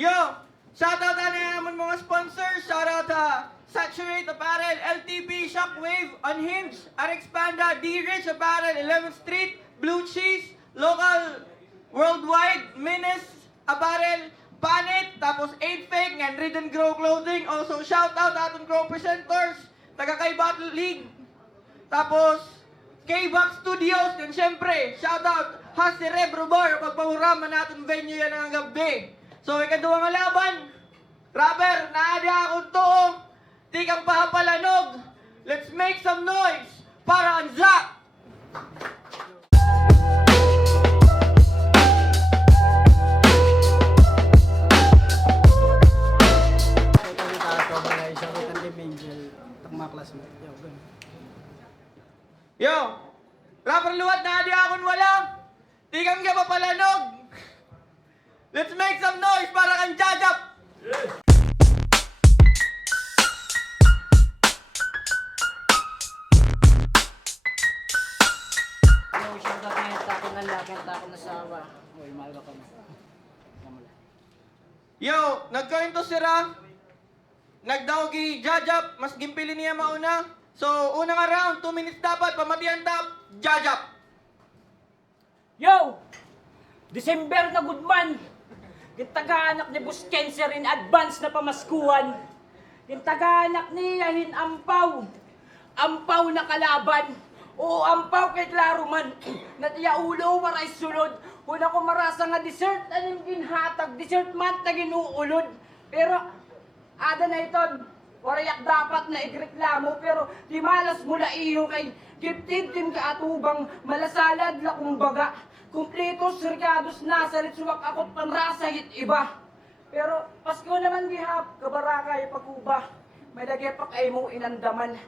Yo! Shoutout na naman mga sponsors. Shoutout ha Saturate Apparel, LTP, Shockwave, Unhinged, RX Panda, D-Rich Apparel, 11th Street, Blue Cheese, Local, Worldwide, Menace Apparel, Panet, tapos 8 Fake, and Read and Grow Clothing. Also shoutout atong Grow Presenters, taga kay Battle League. Tapos, K-Box Studios, and syempre, shoutout ha Cerebro Bar, pagpahuraman natin venue yan ng gabi. So, ikaduwa nga laban, Rapper, naadya akong to, tikang pahapalanog. Let's make some noise para Anza! Yo, rapper luwat na di akong wala. Tikang ka papalanog. Let's make some noise para kang jajap. Yo, nagkainto sira. Nagdawgi jajap, mas gimpili niya mauna. So, unang round, 2 minutes dapat, pamatian tap, jajap. Yo! December na goodman! Yung taga-anak ni Boss Cancer in advance na pamaskuhan. Yung taga-anak niya hin ampaw. Ampaw na kalaban. O ampaw kay klaro man. Natiya ulo waray sulod. Una ko marasa nga dessert anim ginhatag. Dessert man na ginuulod. Pero ada na iton. Warayak dapat na igreklamo pero di malas mula iyo kay gifted tim kaatubang malasalad la kumbaga. Kumpletos, sirkados, nasalit, suwak akot panrasa hit iba. Pero Pasko naman gihap, kabarakay pagkuba. May dagepak ay mo inandaman.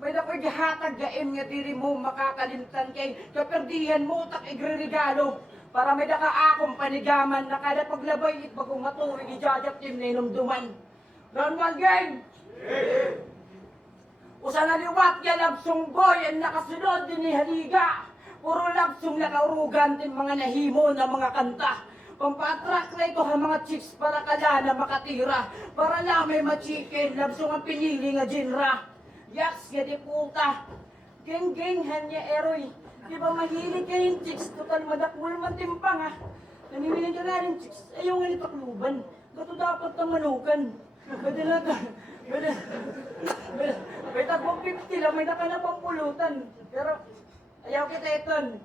May dakoy gihatag gaim nga diri mo makakalintan kay kaperdihan mo tak igre-regalo. Para may daka akong panigaman na kada paglabay it bagong matuwig ijajap tim na inumduman. Round 1 game! Usa na liwat yan absong boy ang nakasunod din ni Haliga. Puro labsong nakaurugan din mga nahimo na mga kanta. Pampatrak na ito ang mga chicks para kala na makatira. Para na may machicken, labsong ang pinili nga genre. Yaks nga di puta. Geng-geng hanya eroy. Di ba mahilig kayong chicks? Total madakul man timpang ha. Nanimiling ka na rin chicks. Ayaw nga nitakluban. Gato dapat na manukan. Pwede na ito. May tagbong 50 lang, may nakanapang pulutan. Pero ayaw kita iton.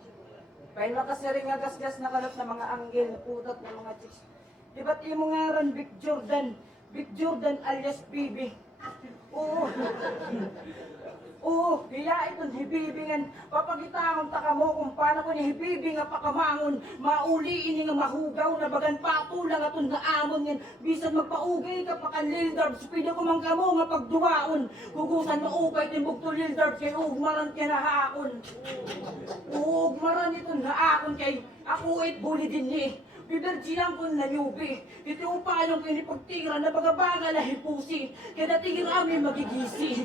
Pahin makasiring nga gas-gas na kalap na mga anggel, putot na mga chicks. Di ba't yung mga ran Big Jordan? Big Jordan alias Bibi. Oo. Oo, hiya iton hibibingan. Papagitaon taka mo kung paano ko ni hibibi nga pakamangon. Mauliin nga mahugaw na bagan pato lang aton nga amon yan. Bisan magpaugay ka pa kan Lildard. Pwede ko man kamo nga pagduwaon. Gugusan maupay timbog to Lildard kay ugmaran kay nahaakon. Ugmaran iton naakon kay ako it buli din ni. Bibergilang ko na nyubi. Ito yung paano ko inipagtira na bagabaga na hipusi. Kaya natira kami magigisi.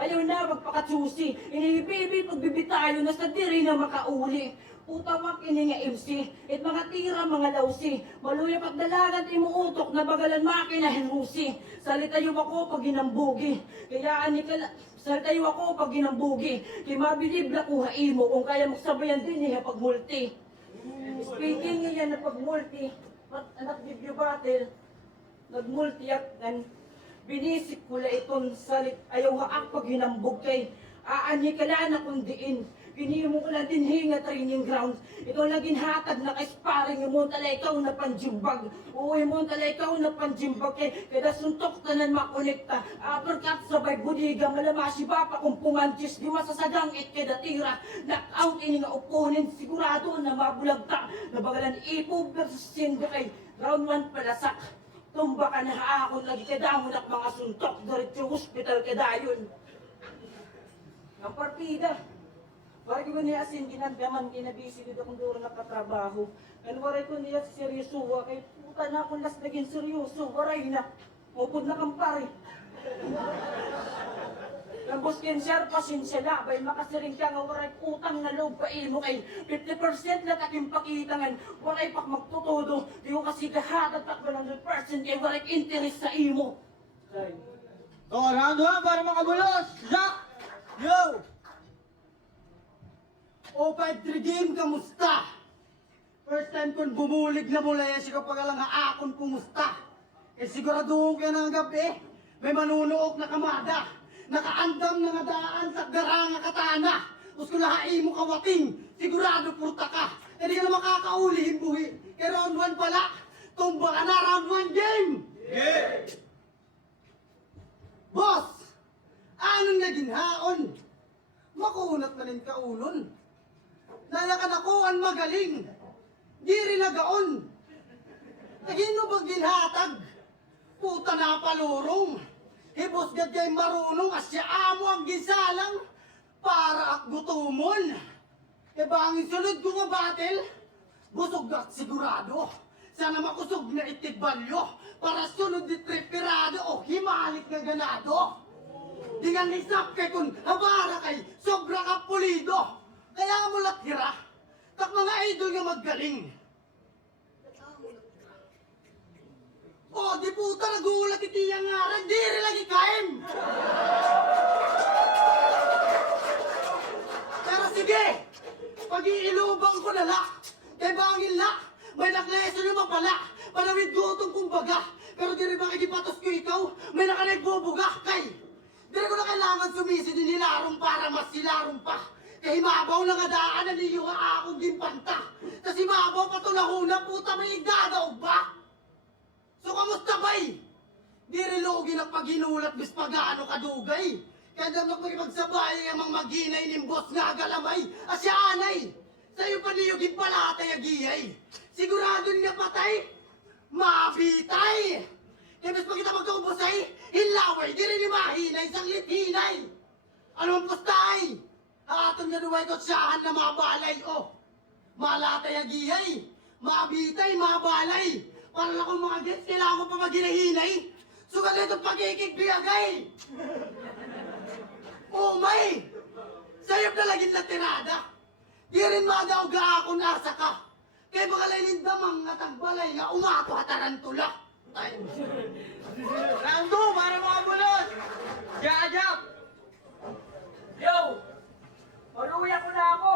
Ayaw na magpakatsusi. Inihibibi pagbibitayo na sa diri na makauli. Utawak ini nga MC. At mga tira mga lausi. Maluya pagdalagan imuutok na bagalan makina hinusi. Salitayo ako pag ginambugi. Kaya anikala... Salitayo ako pag ginambugi. Kaya mabilib na kuha imo kung kaya magsabayan din niya pag-multi. Speaking niya na pag-multi, anak video battle, nag-multi yan, binisik ko la iton salit, ayaw haak pag hinambog kay, aani ka lang na kung diin, pinimo ko lang din hinga training grounds, ito lang ginhatag na kay sparring, yung mo tala ikaw na panjimbag, uwi mo tala ikaw na panjimbag kay, kada suntok tanan makonekta, uppercut sabay budiga, malamasi ba pa kung pumantis, di masasagang it kada tira, knockout ini nga opponent, sigurado na mabulagta, nabagalan ipo versus sindo kay, round 1 palasak, tumba ka na haakon, lagi kadamon at mga suntok, diretso hospital kadayon. Ang partida, waray ko niya asin ginagaman, ginabisi dito kung doon nakatrabaho. And waray ko niya seryoso, kay puta na akong las naging seryoso, waray na, upod na kang pare. Lambos kin sir, pasensya na. Bay makasiring ka nga waray utang na loob pa imo kay 50% na taking pakitangan. Waray pak magtutudo. Di ko kasi kahatag tak 100% kay waray interest sa imo. Say. Oh, round 1 para makabulos. Jack! Yo! O53 game, kamusta? First time kon bumulig na mula yan siya kapag alang akon kumusta. Eh siguraduhin ka ng gabi, may manunuok na kamada. Nakaandam na nga daan sa garanga katana. Tapos kung lahain mo kawating, sigurado purta ka. Hindi ka na makakaulihin buhi. Kaya round 1 pala, tumba ka na round 1 game! Yeah! Boss! Anong nga ginhaon? Makunat na rin kaunon. Nalakan ako ang magaling. Di rin nagaon. Nagino bang ginhatag? Puta na palurong. Hibos gad kay marunong asya amo ang gisalang para ak gutumon. E bangin sunod ko nga battle, busog at sigurado. Sana makusog na itidbalyo para sunod di tripirado o himalik nga ganado. Di nga nisap kay kun habara kay sobra ka pulido. Kaya mo lathira, tak mga idol nga maggaling. Oh, di puta nagulat iti yang ngaran, di rin lagi kain. Pero sige, pag-iilubang ko na la, kay bangin la, may nakleso naman pala, panawid gutong kumbaga. Pero di rin ba kagipatos ko ikaw, may nakanagbubuga, kay. Di rin ko na kailangan sumisi din nilarong para mas silarong pa. Kay mabaw na nga daan na niyo nga akong gimpanta. Tas imabaw pa to lahuna, puta may igdadaw ba? So kamusta bay? Di rin logi na paghinulat bis pagano kadugay. Kaya dapat makipagsabay ang mga maginay ni boss nga galamay. Asya anay, sa'yo pa niyo gimpalatay agiyay. Sigurado nga patay, mabitay. Kaya bis pag kita magkaubosay, hilaway, di rin ni mahinay, sanglit hinay. Ano ang pustay? Aton nga duway ko siyahan na mabalay, oh. Malatay agiyay, mabitay, mabalay. Para lang kung mga gets, kailangan ko pa maginahinay. Sugal ito pagkikigbiagay. Oh may! Sayop na laging latirada. Di rin madaw ga ako nasa ka. Kaya baka lainin damang at ang balay nga umato hatarantula. Ay. Round 2 para makabulos. Jack! Yo! Maluya ko na ako.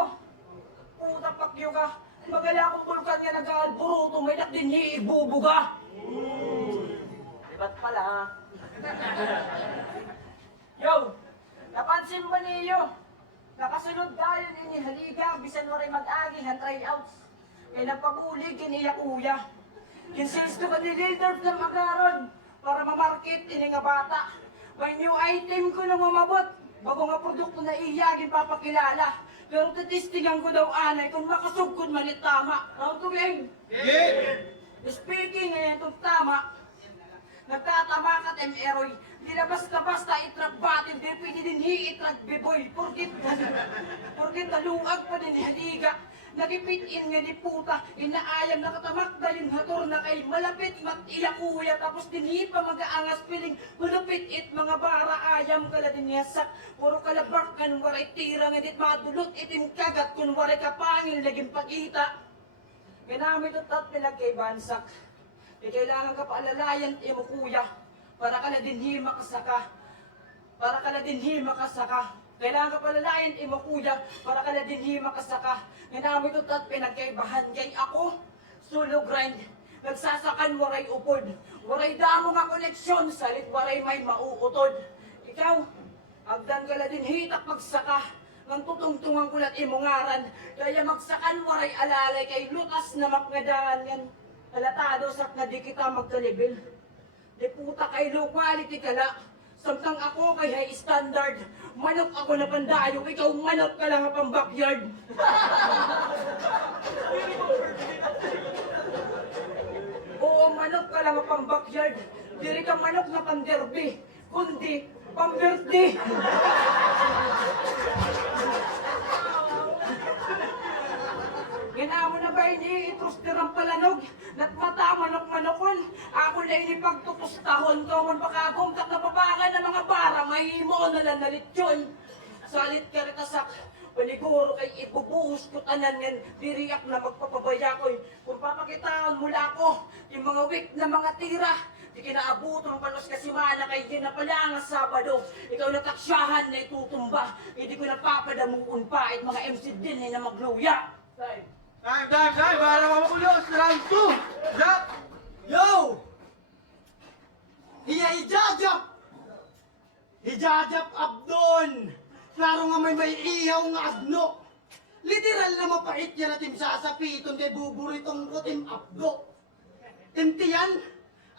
Puta pakyo ka. Magala akong bulkan nga nag-alburuto, may nakdin ibubuga. Diba't pala ha? Yo! Napansin ba niyo? Nakasunod tayo ni Haliga, bisan mo rin mag-agi ng tryouts. Kaya nagpabulig kiniya kuya. Kinsisto ka ni Lildorf ng agaron para mamarket ini nga bata. May new item ko na mamabot. Bago nga produkto na iyagin papakilala. Pero titistingan ko daw anay kung makasugkod man it tama. Round to game. Yeah! Speaking ngayon itong tama, nagtatama ka tem eroy. Di na basta-basta itrag batin, di pwede din itrag biboy. Porkit naluag pa din haliga. Nagipit-in nga di puta, inaayam nakatamak dalin hator na kay malapit mat-ilakuya tapos dinhi pa mag-aangas piling malapit it mga bara ayam kala din yasak puro kalabak kan waray tira nga dit madulot itim kagat kun waray kapangil naging pagita ginamit at pinagkay bansak kailangan ka paalalayan imo kuya para kala dinhi makasaka para kala dinhi makasaka kailangan ka palalayan imo kuya para kala dinhi makasaka ginamit at pinagkaibahan kay ako solo grind nagsasakan waray upod waray damo nga koneksyon salit waray may mauutod ikaw agdan ka la dinhi tak magsaka ng tutungtungan kulat imo ngaran kaya magsakan waray alalay kay lutas na makngadaan yan halatado sak na di kita magkalibil di puta kay low quality kala samtang ako kay high standard manok ako na pandayo ikaw manok ka lang pang backyard oo manok ka lang pang backyard diri ka manok na pang derby kundi pang birthday Ginamo na ba ini itrustirang palanog? Natmata manok-manokon. Ako na ini pagtupos tahon ko. Mon pakagong tak na tapangan ng mga bara, may mo na lang nalit yun. Salit ka ritasak, paniguro kay ibubuhos ko tanan yan, diriyak na magpapabaya ko'y. Kung papakitaan mula ko, yung mga week na mga tira, di kinaabuto ng panos kasi mana kay di na pala nga Sabado. Ikaw na taksyahan na itutumba, hindi ko napapadamuon pa, at mga MC din na magluya. Time! Para makakulos! Round 2! Zach! Yo! Hiya hijajap abdon! Klaro nga may ihaw nga agno! Literal na mapait yan na tim sasapiton kay buburitong ko tim abdo! Timtiyan,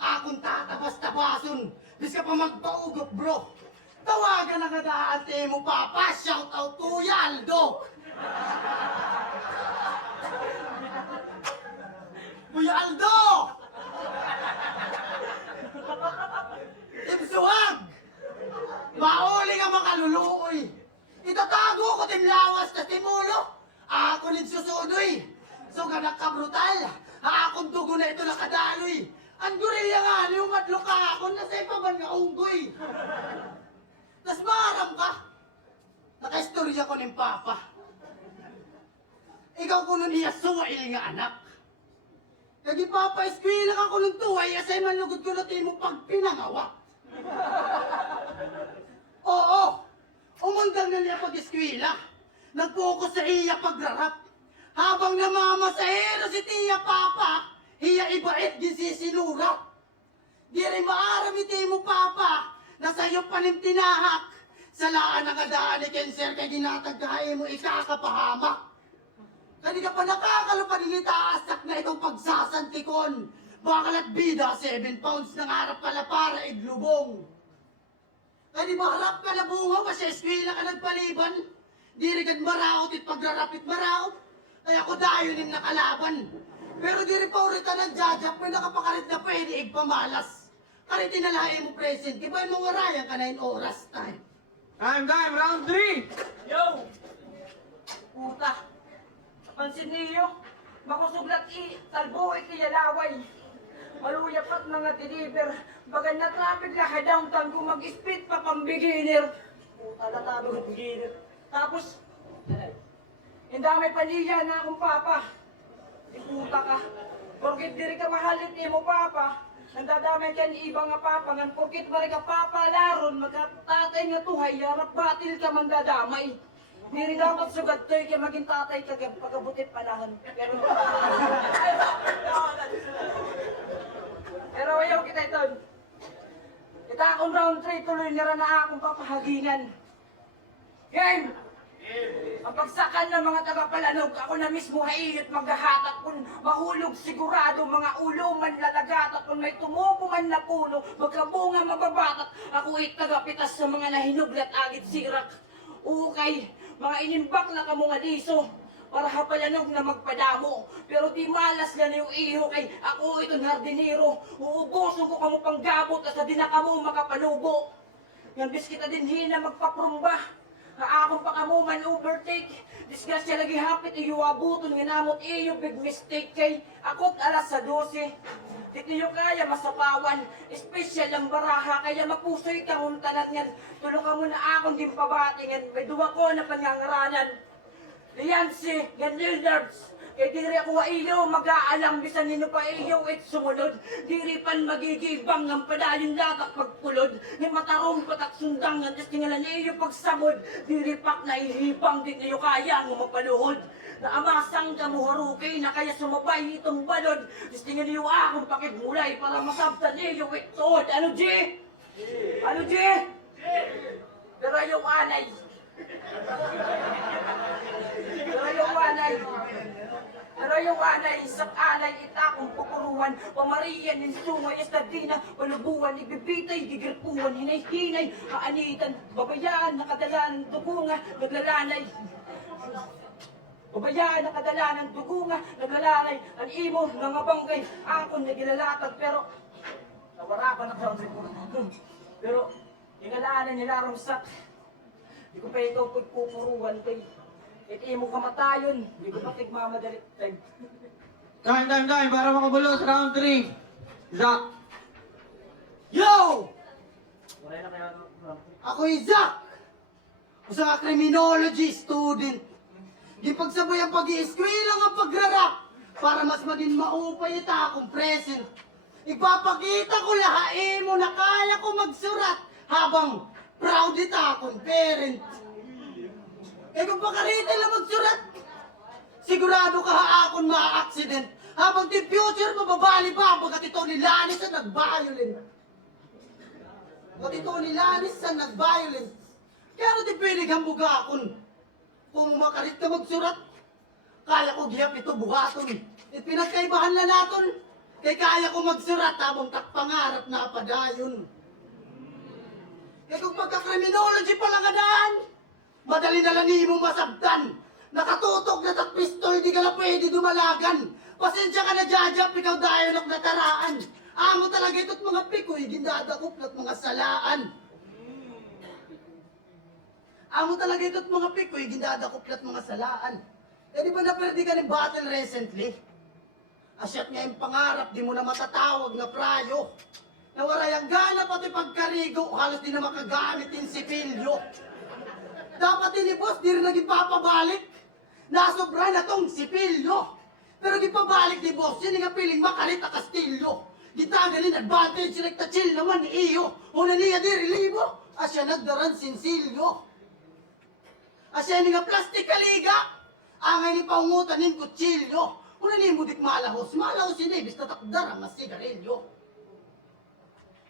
akong tatabas-tabason! Bis ka pa magpaugok bro! Tawagan na nga daan mo papa! Shout out to Yaldo! Kuya Aldo! Timsuwag! Mauli nga makaluluoy! Itatago ko timlawas na timulo! Ako nin susudoy! So ganak ka brutal! Akong dugo na ito nakadaloy! Ang gorilla nga lumadlo ka ako na sa ipaban nga unggoy! Tas maram ka! Nakaistorya ko ng papa! Ikaw ko nun iya suwail nga anak! Kagi papa, eskwila ka ko ng tuway, asay manlugod ko na mo pag pinangawa. Oo, umundang na niya pag-eskwila. Nag-focus sa iya pagrarap. Habang namamasahero si tiya papa, iya ibait gisisinura. Di rin maaram iti mo papa, na sa'yo panintinahak. Salaan ang adaan ni Kenser kay ginatagkain mo ikakapahamak. Kani ka pa nakakalupad asak na itong pagsasantikon. Bakal at bida, 7 pounds ng harap ka na para iglubong. Kani maharap ka na bunga, sa eskwila ka nagpaliban. Dirigad maraot it pagrarapit maraot. Kaya ko dayonin nakalaban. Pero di rin pa urita ng jajak, may nakapakarit na pwede igpamalas. Kani tinalahin mo present, kibay mo ngarayan ka na in oras time. Time! Round 3! Yo! Puta! Pansin niyo, makusuglat talbo ikiyalaway. Maluyapat mga deliver, bagan na traffic na downtown kung mag-speed pa pang beginner. Puta na tabi ng beginner. Tapos, yung dami paniya na akong papa. Di puta ka. Porkit diri ka mahalit ni mo papa, nandadamay ka ni iba nga papa, ngan porkit mari ka papa laron, magkatatay nga tuhay, yarap batil ka mandadamay. Diri dapat sugad to'y kaya maging tatay ka kaya pagkabutit panahon. Pero ayaw kita ito. Kita akong round 3 tuloy nira na akong papahagingan. Game! Ang pagsakan ng mga taga-Palanog, ako na mismo haiyot maghahatak kung mahulog sigurado mga ulo man lalagatak kung may tumuko man na puno, magkabunga mababatak, ako ay taga-pitas sa mga nahinuglat agit sirak. Ukay, mga inimbak na kamo nga liso, para hapalanog na magpadamo. Pero di malas na yung iho kay ako itong hardinero. Uubuso ko kamo panggabot at sa di na kamo makapanubo. Yan bis kita din hina magpaprumba. Na akong pa kamo man overtake. Disgrasya lagi hapit iyo abuton nga namot iyo big mistake kay akot alas sa 12. Di niyo kaya masapawan, espesyal ang baraha, kaya mapusoy kang untanan yan. Tulong ka muna akong din pabatingan, may duwa ko na pangangaranan. Diyan si Ganildarbs, kay diri ako wa iyo, mag-aalang bisan nino pa iyo it sumunod. Diri pan magigibang ng padayon latak pagpulod, ni matarong patak sundangan, tas tingalan iyo pagsamod. Diri pak na ihibang, di niyo kaya ang mapaluhod. Naamasang kamuharukay na kaya sumabay itong balod. Tapos tingin niyo akong pakibulay para masabtan niyo itod. Ano, G? Ano, G? Pero yung anay. Pero yung anay, sak anay, itakong pupuruan. Pamarian, insungay, estadina, palubuan, ibibitay, gigirpuan, hinay-hinay, haanitan, babayaan, nakadalan, tugunga, naglalanay. Babayaan, nakadala ng dugo nga, naglalakay, ang imo, nangabangkay, akong nagilalatag, pero nawara ko na ground report. Pero, yung alaanan nila rumsak, di ko pa ikaw pagpupuruan kay, it imo kamatayon, di ko pa tigmamadalit time. Time! Para makabulos! Round 3! Zach! Yo! Ako Isaac! Usa nga criminology student. Gipagsabay ang pag-i-eskwela nga pagrarap para mas maging maupay ita akong present. Ipapakita ko lahain mo na kaya ko magsurat habang proud ita akong parent. Eh kung pakarita lang magsurat, sigurado ka akong ma-accident habang di future mababali pa bagat ito ni Lanis ang nag-violent. Bagat ito ni Lanis ang nag-violent. Kaya di pwede gambuga akon. Kung makarit ka magsurat, kaya ko gihap ito buhaton. At pinagkaibahan na naton, kay kaya ko magsurat habang takpangarap na padayon. Kaya kung pagka-criminology pala nga daan, madali na lang mo masabdan. Nakatutok na pistol, di ka na pwede dumalagan. Pasensya ka na jajap, ikaw dahil na taraan. Amo talaga ito't mga pikoy, gindadakop na't mga salaan. Amo talaga ito't mga pikoy, gindadakop na't mga salaan. Eh di ba naperde ka ng battle recently? Asyat nga yung pangarap, di mo na matatawag na prayo. Nawaray ang gana pati pagkarigo, halos di na makagamit yung sipilyo. Dapat ni boss, di rin naging papabalik. Nasobra na tong sipilyo. Pero di pabalik ni boss, yun nga piling makalit na kastilyo. Gitagalin advantage, rekta chill naman ni iyo. Una niya di relibo, asya nagdaran sinsilyo. Asya ni nga plastic kaliga, angay ni paungutan ng kutsilyo. Una ni mudik malahos, malahos sinibis na takdarang na sigarilyo.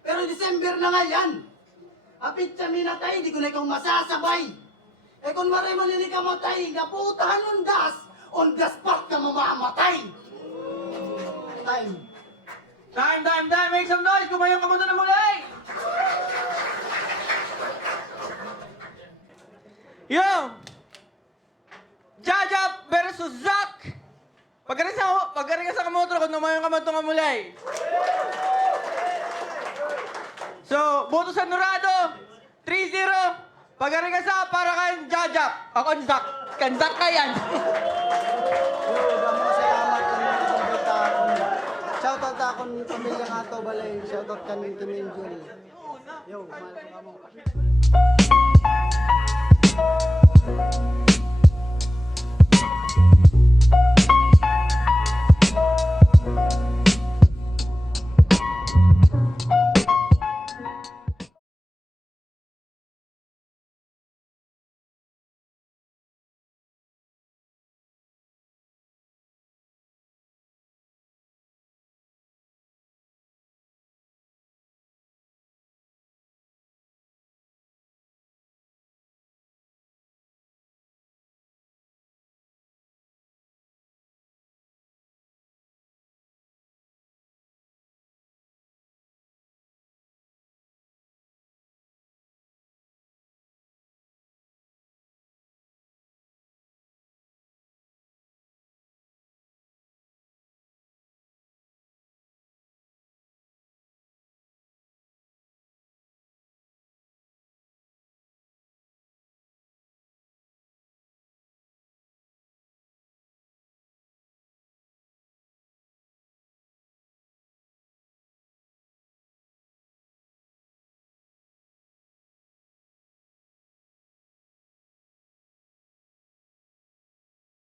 Pero December na nga yan. Apit sa minatay, di ko na ikaw masasabay. Eh kung maray malili ka matay, naputahan on the spot ka mamamatay. Time. Time! Make some noise! Kumayong kamunta na muli! Yo! Jajap versus Zack! Pagkarin ka sa kamotor kung numayong kamunta nga muli. So, boto sa Norado, 3-0. Pagkarin ka sa para kayong Jajap. Ako ang Zack. Kandak ka yan. Yo, damo salamat ang mga taon. Shoutout ta akong pamilya nga to balay. Shoutout kanin Kim Jul. Yo, mahal ko kamo.